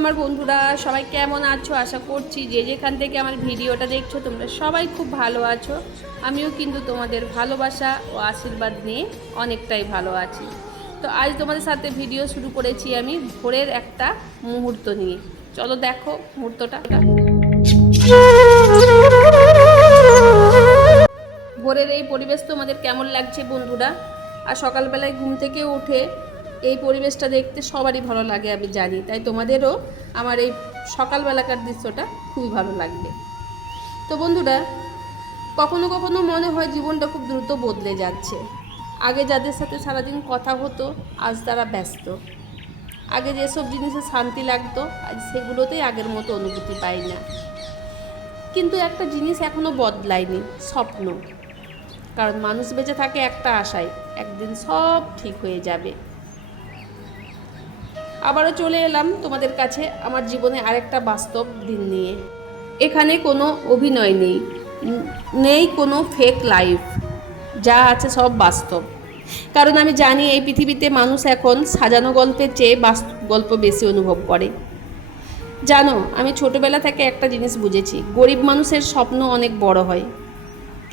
আমার বন্ধুরা, সবাই কেমন আছো? আশা করছি যে যেখান থেকে আমার ভিডিওটা দেখছো তোমরা সবাই খুব ভালো আছো। আমিও কিন্তু তোমাদের ভালোবাসা ও আশীর্বাদ নিয়ে অনেকটাই ভালো আছি। তো আজ তোমাদের সাথে ভিডিও শুরু করেছি আমি ভোরের একটা মুহূর্ত নিয়ে। চলো দেখো মুহূর্তটা। ভোরের এই পরিবেশ তোমাদের কেমন লাগছে বন্ধুরা? আর সকালবেলায় ঘুম থেকে উঠে এই পরিবেশটা দেখতে সবারই ভালো লাগে আমি জানি, তাই তোমাদেরও আমার এই সকালবেলাকার দৃশ্যটা খুবই ভালো লাগবে। তো বন্ধুরা, কখনো কখনো মনে হয় জীবনটা খুব দ্রুত বদলে যাচ্ছে। আগে যাদের সাথে সারাদিন কথা হতো আজ তারা ব্যস্ত। আগে যেসব জিনিসে শান্তি লাগতো আজ সেগুলোতেই আগের মতো অনুভূতি পাই না। কিন্তু একটা জিনিস এখনও বদলায়নি, স্বপ্ন। কারণ মানুষ বেঁচে থাকে একটা আশায়, একদিন সব ঠিক হয়ে যাবে। আবারও চলে এলাম তোমাদের কাছে আমার জীবনে আরেকটা বাস্তব দিন নিয়ে। এখানে কোনো অভিনয় নেই, নেই কোনো ফেক লাইফ, যা আছে সব বাস্তব। কারণ আমি জানি এই পৃথিবীতে মানুষ এখন সাজানো গল্পের চেয়ে বাস্তব গল্প বেশি অনুভব করে। জানো, আমি ছোটবেলা থেকে একটা জিনিস বুঝেছি, গরিব মানুষের স্বপ্ন অনেক বড় হয়,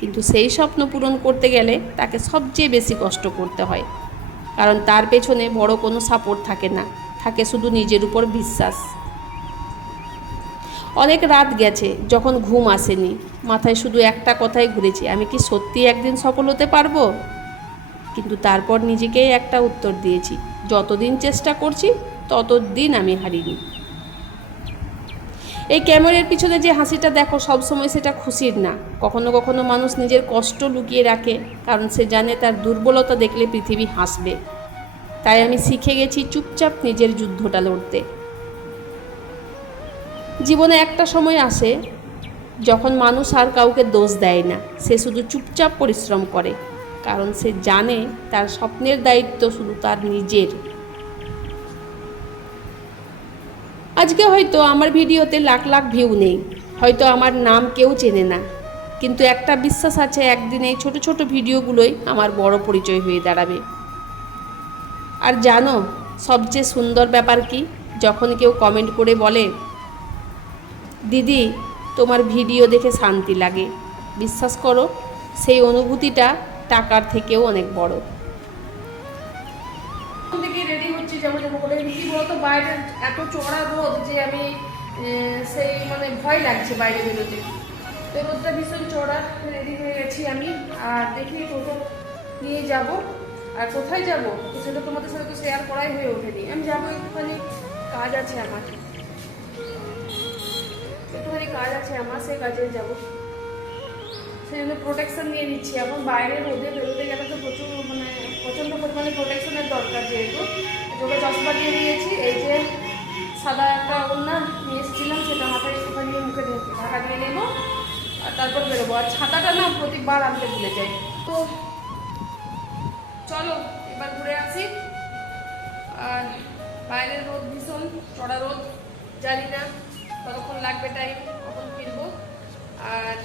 কিন্তু সেই স্বপ্ন পূরণ করতে গেলে তাকে সবচেয়ে বেশি কষ্ট করতে হয়। কারণ তার পেছনে বড় কোনো সাপোর্ট থাকে না, থাকে শুধু নিজের উপর বিশ্বাস। অনেক রাত গেছে যখন ঘুম আসেনি, মাথায় শুধু একটা কথাই ঘুরেছে, আমি কি সত্যি একদিন সফল হতে পারবো? কিন্তু তারপর নিজেকেই একটা উত্তর দিয়েছি, যতদিন চেষ্টা করছি ততদিন আমি হারিনি। এই ক্যামেরার পিছনে যে হাসিটা দেখো সবসময় সেটা খুশির না। কখনো কখনো মানুষ নিজের কষ্ট লুকিয়ে রাখে, কারণ সে জানে তার দুর্বলতা দেখলে পৃথিবী হাসবে। তাই আমি শিখে গেছি চুপচাপ নিজের যুদ্ধটা লড়তে। জীবনে একটা সময় আসে যখন মানুষ আর কাউকে দোষ দেয় না, সে শুধু চুপচাপ পরিশ্রম করে, কারণ সে জানে তার স্বপ্নের দায়িত্ব শুধু তার নিজের। আজকে হয়তো আমার ভিডিওতে লাখ লাখ ভিউ নেই, হয়তো আমার নাম কেউ চেনে না, কিন্তু একটা বিশ্বাস আছে, একদিন এই ছোট ছোট ভিডিওগুলোই আমার বড় পরিচয় হয়ে দাঁড়াবে। আর জানো সবচেয়ে সুন্দর ব্যাপার কি? যখন কেউ কমেন্ট করে বলে, দিদি তোমার ভিডিও দেখে শান্তি লাগে, বিশ্বাস করো সেই অনুভূতিটা টাকার থেকেও অনেক বড়। থেকে রেডি হচ্ছি যেমন যেমন করে, কি বলতো বাইরে এত চড়া রোদ যে আমি সেই ভয় লাগছে বাইরে বেরোতে। তো রোদটা ভীষণ চড়া, রেডি হয়ে গেছি আমি। আর দেখি টোটো নিয়ে যাব। আর কোথায় যাব তো সেটা তোমাদের সাথে তো শেয়ার করাই হয়ে ওঠেনি। আমি যাবো একটুখানি, কাজ আছে আমার, সেই কাজে যাব। সেই জন্য প্রোটেকশন নিয়ে নিচ্ছি। এখন বাইরে রোদে বেরোতে গেলে তো প্রচণ্ড পরিমাণে প্রোটেকশনের দরকার, যেহেতু চোখে চশমা দিয়ে নিয়েছি। এই যে সাদা একটা ওড়না নিয়ে এসেছিলাম, সেটা মাথায় একটুখানি মুখে ঢাকা দিয়ে নেবো, আর তারপর বেরোবো। আর ছাতাটা না প্রতিবার আনতে ভুলে যাই। তো চলো এবার ঘুরে আসি। আর বাইরের রোদ ভীষণ চড়া রোদ, জানি না কতক্ষণ লাগবে টাইম, কখন ফিরবো। আর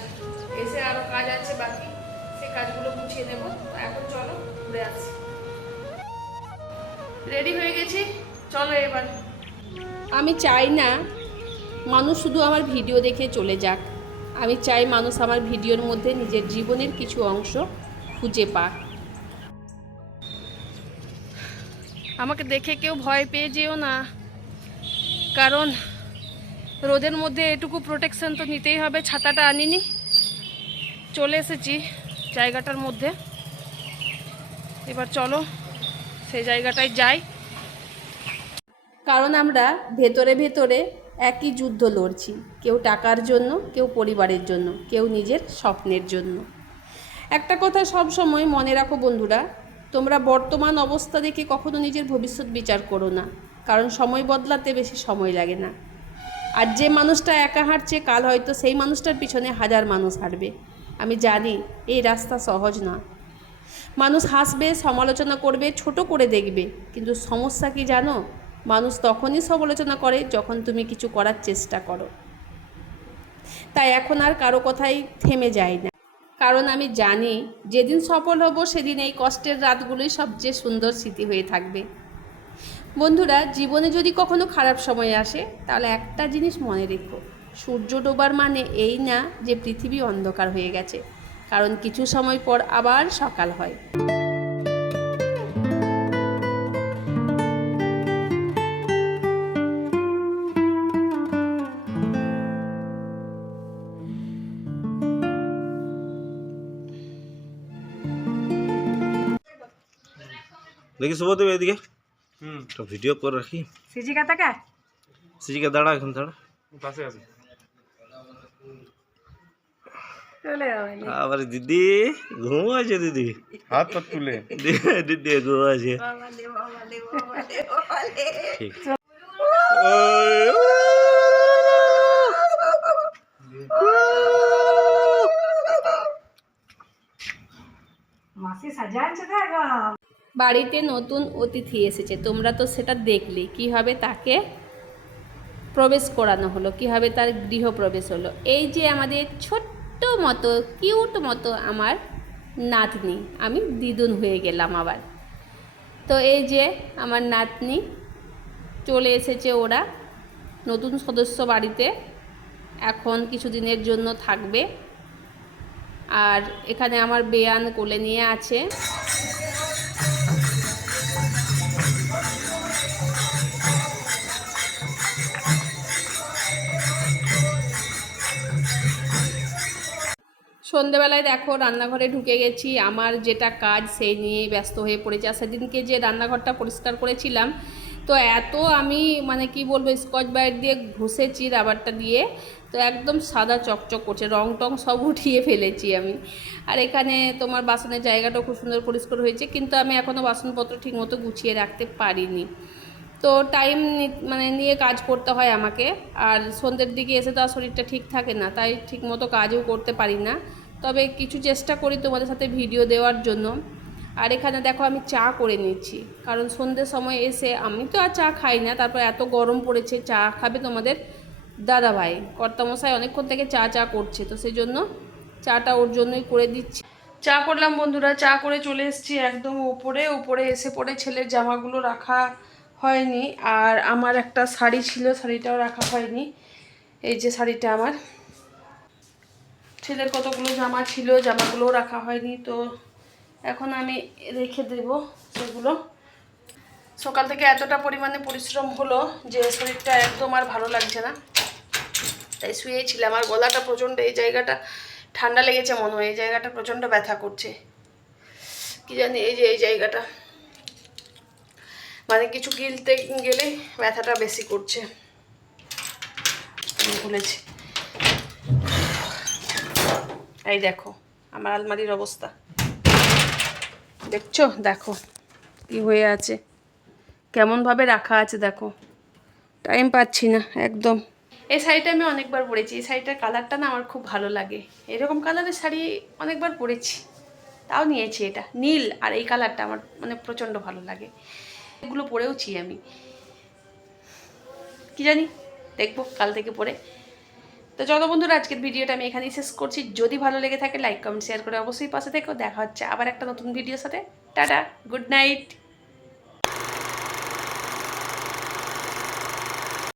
এসে আরও কাজ আছে বাকি, সে কাজগুলো গুছিয়ে নেবো। এখন চলো ঘুরে আসি। রেডি হয়ে গেছি, চলো এবার। আমি চাই না মানুষ শুধু আমার ভিডিও দেখে চলে যাক, আমি চাই মানুষ আমার ভিডিওর মধ্যে নিজের জীবনের কিছু অংশ খুঁজে পাক। আমাকে দেখে কেউ ভয় পেয়ে যেও না, কারণ রোদের মধ্যে এটুকু প্রোটেকশন তো নিতেই হবে। ছাতাটা আনিনি, চলে এসেছি জায়গাটার মধ্যে। এবার চলো সেই জায়গাটায় যাই। কারণ আমরা ভেতরে ভেতরে একই যুদ্ধ লড়ছি, কেউ টাকার জন্য, কেউ পরিবারের জন্য, কেউ নিজের স্বপ্নের জন্য। একটা কথা সব সময় মনে রাখো বন্ধুরা, তোমরা বর্তমান অবস্থা দেখে কখনো নিজের ভবিষ্যৎ বিচার করো না, কারণ সময় বদলাতে বেশি সময় লাগে না। আর যে মানুষটা একা হাঁটছে, কাল হয়তো সেই মানুষটার পিছনে হাজার মানুষ হাঁটবে। আমি জানি এই রাস্তা সহজ না, মানুষ হাসবে, সমালোচনা করবে, ছোট করে দেখবে, কিন্তু সমস্যা কি জানো? মানুষ তখনই সমালোচনা করে যখন তুমি কিছু করার চেষ্টা করো। তাই এখন আর কারো কথাই থেমে যায় না, কারণ আমি জানি যেদিন সফল হব সেদিন এই কষ্টের রাতগুলোই সবচেয়ে সুন্দর স্মৃতি হয়ে থাকবে। বন্ধুরা, জীবনে যদি কখনো খারাপ সময় আসে তাহলে একটা জিনিস মনে রেখো, সূর্য ডোবার মানে এই না যে পৃথিবী অন্ধকার হয়ে গেছে, কারণ কিছু সময় পর আবার সকাল হয়। দেখি শুভদেব এদিকে একটা ভিডিও করে রাখি। সিজিকা দাঁড়া, এখন দাঁড়া। আবার দিদি ঘুমাচ্ছে, দিদি হাত পা তুলে দিদি ঘুমাচ্ছে। ঠিক বাড়িতে নতুন অতিথি এসেছে, তোমরা তো সেটা দেখলে কীভাবে তাকে প্রবেশ করানো হলো, কীভাবে তার গৃহপ্রবেশ হলো। এই যে আমাদের ছোট্ট মতো কিউট মতো আমার নাতনি, আমি দিদুন হয়ে গেলাম আবার। তো এই যে আমার নাতনি চলে এসেছে, ওরা নতুন সদস্য বাড়িতে, এখন কিছুদিনের জন্য থাকবে। আর এখানে আমার বেয়ান কোলে নিয়ে আছে। সন্ধেবেলায় দেখো রান্নাঘরে ঢুকে গেছি, আমার যেটা কাজ সেই নিয়েই ব্যস্ত হয়ে পড়েছি। আর সেদিনকে যে রান্নাঘরটা পরিষ্কার করেছিলাম, তো এত আমি মানে কি বলবো, স্কচ ব্রাইট দিয়ে ঘষেছি রাবারটা দিয়ে, তো একদম সাদা চকচক করছে, রং টং সব উঠিয়ে ফেলেছি আমি। আর এখানে তোমার বাসনের জায়গাটাও খুব সুন্দর পরিষ্কার হয়েছে, কিন্তু আমি এখনও বাসনপত্র ঠিকমতো গুছিয়ে রাখতে পারিনি। তো টাইম মানে নিয়ে কাজ করতে হয় আমাকে, আর সন্ধ্যের দিকে এসে তো আর শরীরটা ঠিক থাকে না, তাই ঠিকমতো কাজও করতে পারি না। তবে কিছু চেষ্টা করি তোমাদের সাথে ভিডিও দেওয়ার জন্য। আর এখানে দেখো আমি চা করে নিচ্ছি, কারণ সন্ধ্যের সময় এসে আমি তো আর চা খাই না, তারপর এত গরম পড়েছে, চা খাবে তোমাদের দাদাভাই, কর্তামশাই অনেকক্ষণ থেকে চা করছে, তো সেই জন্য চাটা ওর জন্যই করে দিচ্ছি। চা করলাম বন্ধুরা, চা করে চলে এসেছি একদম উপরে এসে পড়ে ছেলের জামাগুলো রাখা হয়নি, আর আমার একটা শাড়ি ছিল, শাড়িটাও রাখা হয়নি। এই যে শাড়িটা আমার, ছেলের কতগুলো জামা ছিল, জামাগুলোও রাখা হয়নি, তো এখন আমি রেখে দেব সেগুলো। সকাল থেকে এতটা পরিমাণে পরিশ্রম হলো যে শরীরটা একদম আর ভালো লাগছে না, তাই শুয়েছিলাম। আর গলাটা প্রচণ্ড, এই জায়গাটা ঠান্ডা লেগেছে মনে হয়, এই জায়গাটা প্রচণ্ড ব্যথা করছে, কি জানি এই যে এই জায়গাটা মানে কিছু গিলতে গেলে ব্যথাটা বেশি করছে, ভুলেছি। এই দেখো আমার আলমারির অবস্থা, দেখছো? দেখো কি হয়ে আছে, কেমনভাবে রাখা আছে, দেখো টাইম পাচ্ছি না একদম। এই শাড়িটা আমি অনেকবার পরেছি, এই শাড়িটার কালারটা না আমার খুব ভালো লাগে, এরকম কালারের শাড়ি অনেকবার পরেছি, তাও নিয়েছি এটা নীল, আর এই কালারটা আমার মানে প্রচণ্ড ভালো লাগে, এগুলো পরেওছি আমি, কি জানি দেখবো কাল থেকে পরে। তো চলো বন্ধুরা, আজকের ভিডিওটা আমি এখানেই শেষ করছি। যদি ভালো লেগে থাকে লাইক কমেন্ট শেয়ার করে অবশ্যই পাশে থেকো। দেখা হচ্ছে আবার একটা নতুন ভিডিওর সাথে। Tata, good night.